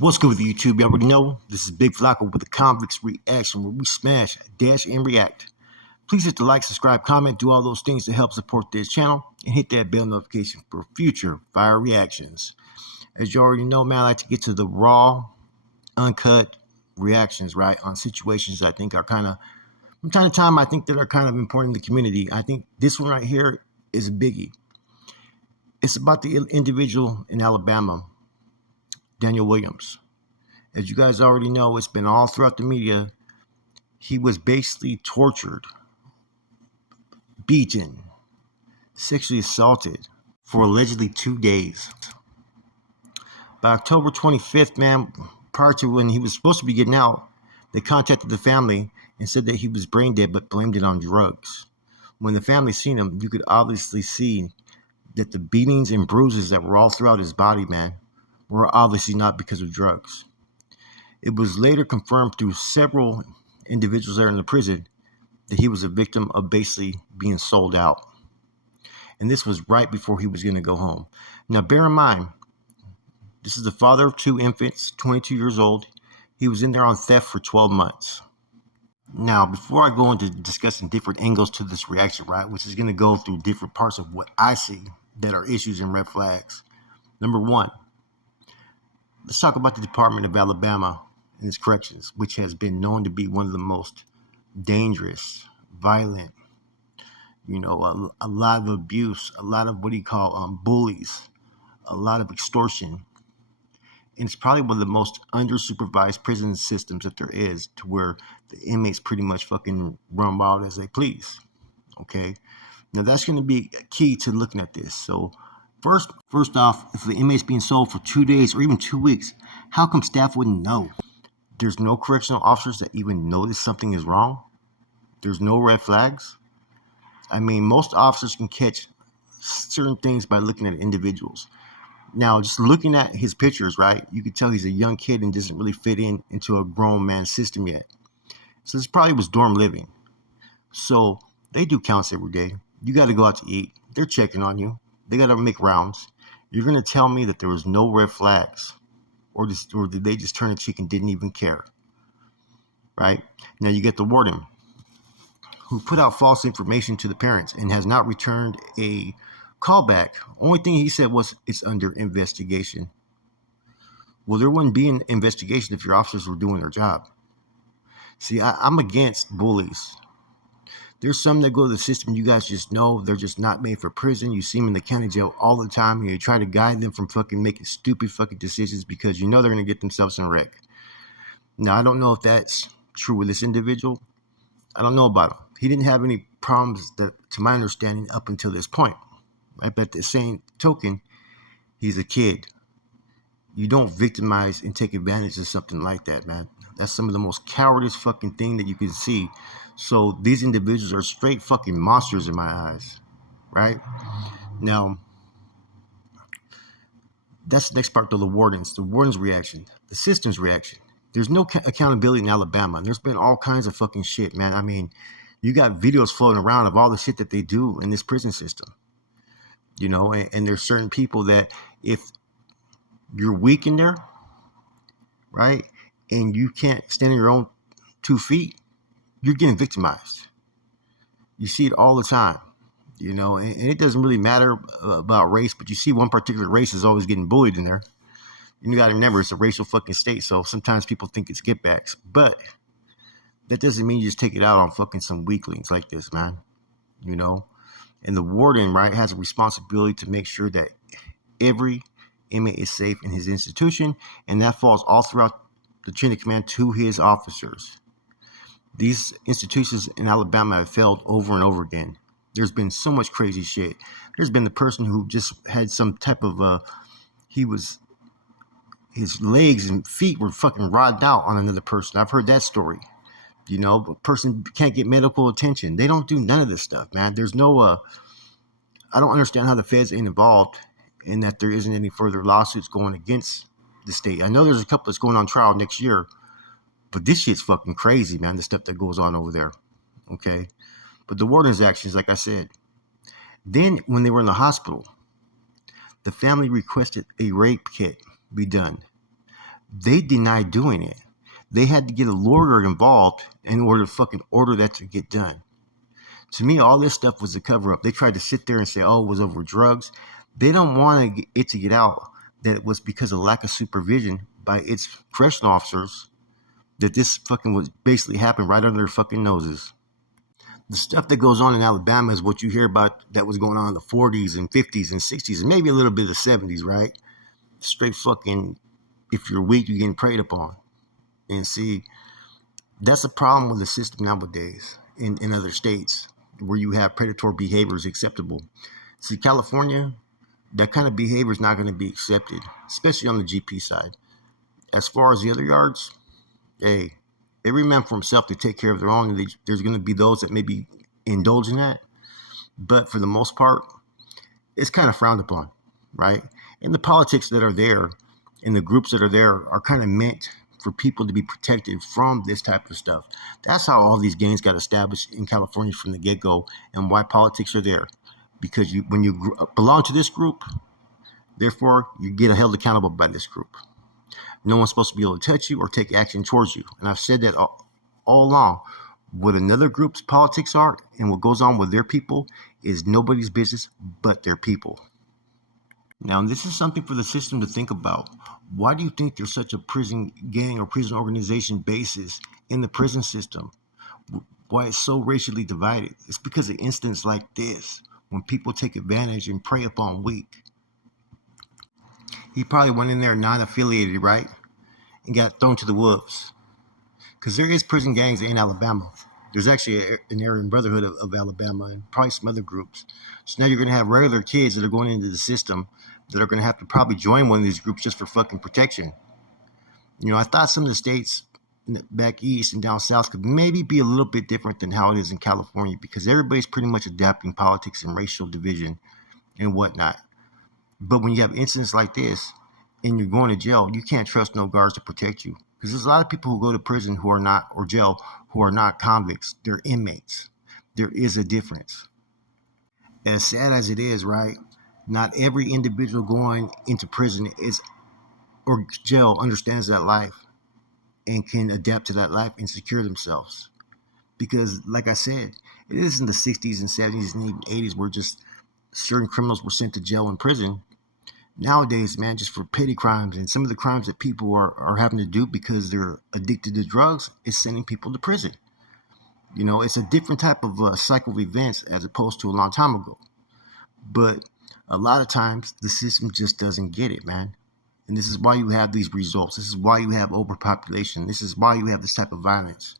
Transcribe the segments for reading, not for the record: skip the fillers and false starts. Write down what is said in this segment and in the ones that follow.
What's good with YouTube? You already know this is Big Flacco with the Convicts Reaction, where we smash, dash, and react. Please hit the like, subscribe, comment, do all those things to help support this channel, and hit that bell notification for future fire reactions. As you already know, man, I like to get to the raw, uncut reactions, right, on situations I think are kind of, from time to time, I think that are kind of important in the community. I think this one right here is a biggie. It's about the individual in Alabama, Daniel Williams. As you guys already know, it's been all throughout the media. He was basically tortured, beaten, sexually assaulted for allegedly 2 days. By October 25th, man, prior to when he was supposed to be getting out, they contacted the family and said that he was brain dead but blamed it on drugs. When the family seen him, you could obviously see that the beatings and bruises that were all throughout his body, man, were obviously not because of drugs. It was later confirmed through several individuals there in the prison that he was a victim of basically being sold out. And this was right before he was going to go home. Now, bear in mind, this is the father of two infants, 22 years old. He was in there on theft for 12 months. Now, before I go into discussing different angles to this reaction, right, which is going to go through different parts of what I see that are issues and red flags. Number one, let's talk about the Department of Alabama and its corrections, which has been known to be one of the most dangerous, violent, a lot of abuse, a lot of what do you call bullies, a lot of extortion. And it's probably one of the most under-supervised prison systems that there is, to where the inmates pretty much fucking run wild as they please. Okay? Now that's going to be key to looking at this. So first off, if the inmate's being sold for 2 days or even 2 weeks, how come staff wouldn't know? There's no correctional officers that even notice something is wrong. There's no red flags. I mean, most officers can catch certain things by looking at individuals. Now, just looking at his pictures, right, you could tell he's a young kid and doesn't really fit into a grown man's system yet. So this probably was dorm living. So they do counts every day. You got to go out to eat. They're checking on you. They got to make rounds. You're going to tell me that there was no red flags? Or did they just turn a cheek and didn't even care? Right? Now you get the warden, who put out false information to the parents and has not returned a callback. Only thing he said was it's under investigation. Well, there wouldn't be an investigation if your officers were doing their job. See, I'm against bullies. There's some that go to the system, you guys just know they're just not made for prison. You see them in the county jail all the time, and you try to guide them from fucking making stupid fucking decisions because you know they're going to get themselves in a wreck. Now, I don't know if that's true with this individual. I don't know about him. He didn't have any problems, that, to my understanding, up until this point. Right? But at the same token, he's a kid. You don't victimize and take advantage of something like that, man. That's some of the most cowardice fucking thing that you can see. So these individuals are straight fucking monsters in my eyes, right? Now, that's the next part of the warden's reaction, the system's reaction. There's no accountability in Alabama. And there's been all kinds of fucking shit, man. I mean, you got videos floating around of all the shit that they do in this prison system. And there's certain people that if you're weak in there, right, and you can't stand on your own 2 feet, you're getting victimized. You see it all the time, and it doesn't really matter about race, but you see one particular race is always getting bullied in there. And you got to remember, it's a racial fucking state, so sometimes people think it's get backs, but that doesn't mean you just take it out on fucking some weaklings like this, man. And the warden, right, has a responsibility to make sure that every inmate is safe in his institution, and that falls all throughout the chain of command to his officers. These institutions in Alabama have failed over and over again. There's been so much crazy shit. There's been the person who just had some type of his legs and feet were fucking rotten out on another person. I've heard that story. A person can't get medical attention. They don't do none of this stuff, man. There's no I don't understand how the feds ain't involved, and that there isn't any further lawsuits going against the state. I know there's a couple that's going on trial next year, but this shit's fucking crazy, man, the stuff that goes on over there. Okay? But the warden's actions, like I said. Then, when they were in the hospital, the family requested a rape kit be done. They denied doing it. They had to get a lawyer involved in order to fucking order that to get done. To me, all this stuff was a cover up. They tried to sit there and say, oh, it was over drugs. They don't want it to get out that it was because of lack of supervision by its correctional officers that this fucking was basically happened right under their fucking noses. The stuff that goes on in Alabama is what you hear about that was going on in the 40s and 50s and 60s and maybe a little bit of the 70s, right? Straight fucking, if you're weak, you're getting preyed upon. And see, that's a problem with the system nowadays in other states where you have predatory behaviors acceptable. See, California, that kind of behavior is not going to be accepted, especially on the GP side. As far as the other yards, hey, every man for himself to take care of their own. And there's going to be those that maybe indulge in that. But for the most part, it's kind of frowned upon, right? And the politics that are there and the groups that are there are kind of meant for people to be protected from this type of stuff. That's how all these gangs got established in California from the get-go and why politics are there. Because when you belong to this group, therefore, you get held accountable by this group. No one's supposed to be able to touch you or take action towards you. And I've said that all along. What another group's politics are and what goes on with their people is nobody's business but their people. Now, this is something for the system to think about. Why do you think there's such a prison gang or prison organization basis in the prison system? Why it's so racially divided? It's because of incidents like this, when people take advantage and prey upon weak. He probably went in there non-affiliated, right? And got thrown to the wolves. Because there is prison gangs in Alabama. There's actually an Aryan Brotherhood of Alabama and probably some other groups. So now you're going to have regular kids that are going into the system that are going to have to probably join one of these groups just for fucking protection. You know, I thought some of the states back east and down south could maybe be a little bit different than how it is in California because everybody's pretty much adapting politics and racial division and whatnot. But when you have incidents like this and you're going to jail, you can't trust no guards to protect you. Because there's a lot of people who go to prison who are not, or jail, who are not convicts. They're inmates. There is a difference. As sad as it is, right? Not every individual going into prison is or jail understands that life and can adapt to that life and secure themselves. Because, like I said, it isn't the 60s and 70s and even 80s where just certain criminals were sent to jail and prison. Nowadays, man, just for petty crimes and some of the crimes that people are having to do because they're addicted to drugs is sending people to prison. You know, it's a different type of cycle of events as opposed to a long time ago. But a lot of times the system just doesn't get it, man. And this is why you have these results. This is why you have overpopulation. This is why you have this type of violence.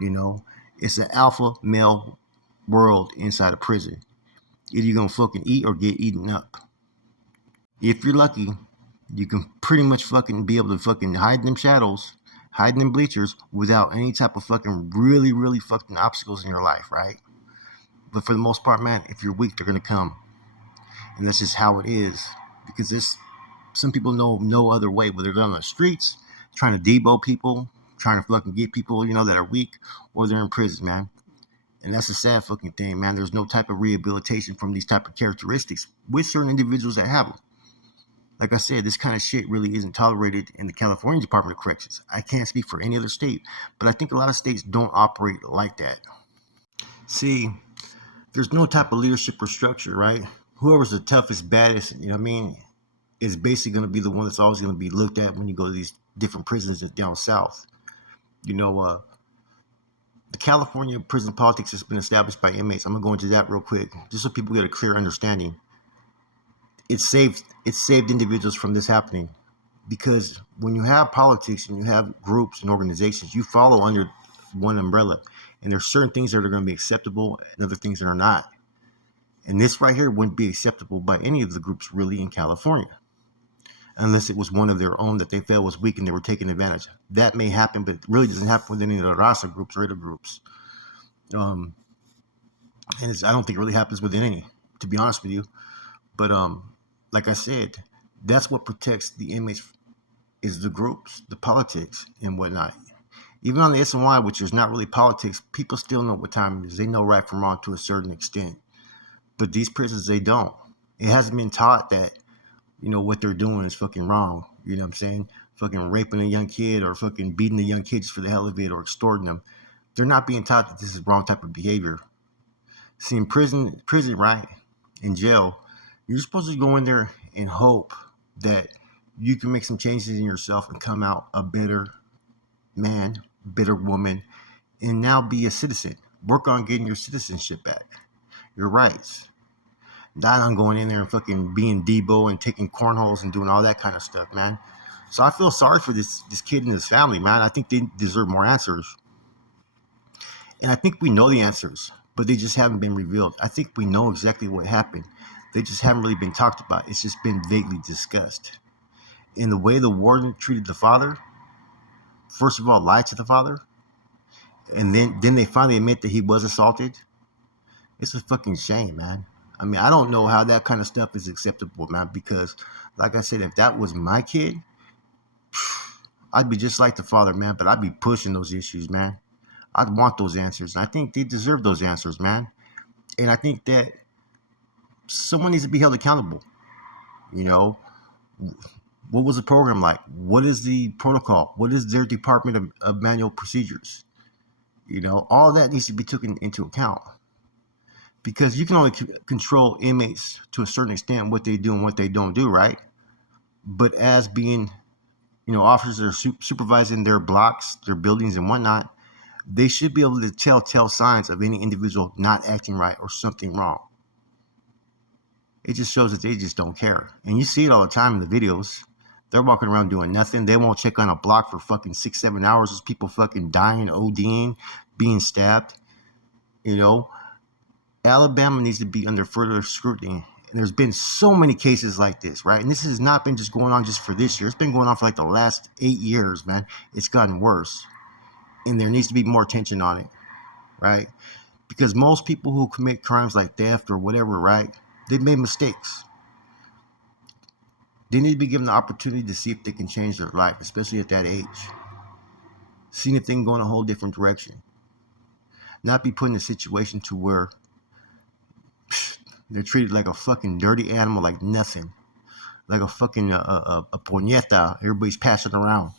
You know, it's an alpha male world inside a prison. Either you're going to fucking eat or get eaten up. If you're lucky, you can pretty much fucking be able to fucking hide in them shadows, hide in them bleachers without any type of fucking really, really fucking obstacles in your life, right? But for the most part, man, if you're weak, they're going to come. And that's just how it is. Because some people know no other way, whether they're on the streets, trying to debo people, trying to fucking get people, you know, that are weak, or they're in prison, man. And that's a sad fucking thing, man. There's no type of rehabilitation from these type of characteristics with certain individuals that have them. Like I said, this kind of shit really isn't tolerated in the California Department of Corrections. I can't speak for any other state, but I think a lot of states don't operate like that. See, there's no type of leadership or structure, right? Whoever's the toughest, baddest, you know what I mean, is basically going to be the one that's always going to be looked at when you go to these different prisons down south. You know, the California prison politics has been established by inmates. I'm going to go into that real quick, just so people get a clear understanding. It saved individuals from this happening, because when you have politics and you have groups and organizations, you follow under one umbrella, and there's certain things that are going to be acceptable and other things that are not. And this right here wouldn't be acceptable by any of the groups really in California, unless it was one of their own that they felt was weak and they were taking advantage. That may happen, but it really doesn't happen with any of the Rasa groups or other groups. And I don't think it really happens within any, to be honest with you. But like I said, that's what protects the inmates is the groups, the politics, and whatnot. Even on the SNY, which is not really politics, people still know what time it is. They know right from wrong to a certain extent. But these prisons, they don't. It hasn't been taught that, you know, what they're doing is fucking wrong. You know what I'm saying? fucking raping a young kid or fucking beating the young kids for the hell of it or extorting them. They're not being taught that this is wrong type of behavior. See, in prison, right, in jail, you're supposed to go in there and hope that you can make some changes in yourself and come out a better man, better woman, and now be a citizen. Work on getting your citizenship back, your rights. Not on going in there and fucking being Debo and taking cornholes and doing all that kind of stuff, man. So I feel sorry for this kid and his family, man. I think they deserve more answers. And I think we know the answers, but they just haven't been revealed. I think we know exactly what happened. They just haven't really been talked about. It's just been vaguely discussed. In the way the warden treated the father, first of all, lied to the father, and then they finally admit that he was assaulted. It's a fucking shame, man. I mean, I don't know how that kind of stuff is acceptable, man, because, like I said, if that was my kid, I'd be just like the father, man, but I'd be pushing those issues, man. I'd want those answers. And I think they deserve those answers, man. And I think that someone needs to be held accountable. You know, what was the program like? What is the protocol? What is their department of manual procedures? You know, all that needs to be taken into account. Because you can only control inmates to a certain extent, what they do and what they don't do, right? But as being, officers that are supervising their blocks, their buildings and whatnot, they should be able to tell signs of any individual not acting right or something wrong. It just shows that they just don't care. And you see it all the time in the videos. They're walking around doing nothing. They won't check on a block for fucking 6-7 hours. There's people fucking dying, ODing, being stabbed. Alabama needs to be under further scrutiny. And there's been so many cases like this, right? And this has not been just going on just for this year. It's been going on for like the last 8 years, man. It's gotten worse. And there needs to be more attention on it, right? Because most people who commit crimes like theft or whatever, right, they've made mistakes. They need to be given the opportunity to see if they can change their life, especially at that age. Seeing if they can go in a whole different direction. Not be put in a situation to where they're treated like a fucking dirty animal, like nothing. Like a fucking a puñeta. Everybody's passing around,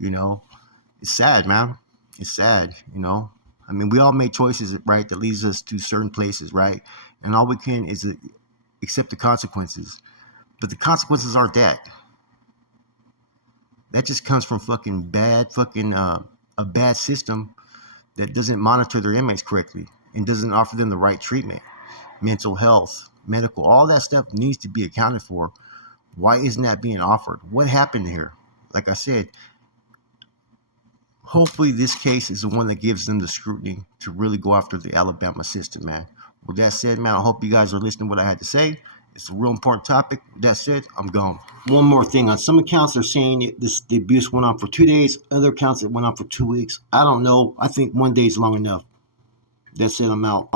It's sad, man. It's sad, I mean, we all make choices, right, that leads us to certain places, right? And all we can is accept the consequences. But the consequences aren't that. That just comes from fucking a bad system that doesn't monitor their inmates correctly and doesn't offer them the right treatment. Mental health, medical, all that stuff needs to be accounted for. Why isn't that being offered? What happened here? Like I said, hopefully this case is the one that gives them the scrutiny to really go after the Alabama system, man. With that said, man, I hope you guys are listening to what I had to say. It's a real important topic. With that said, I'm gone. One more thing. On some accounts, they're saying the abuse went on for 2 days. Other accounts, it went on for 2 weeks. I don't know. I think 1 day is long enough. That's it. I'm out.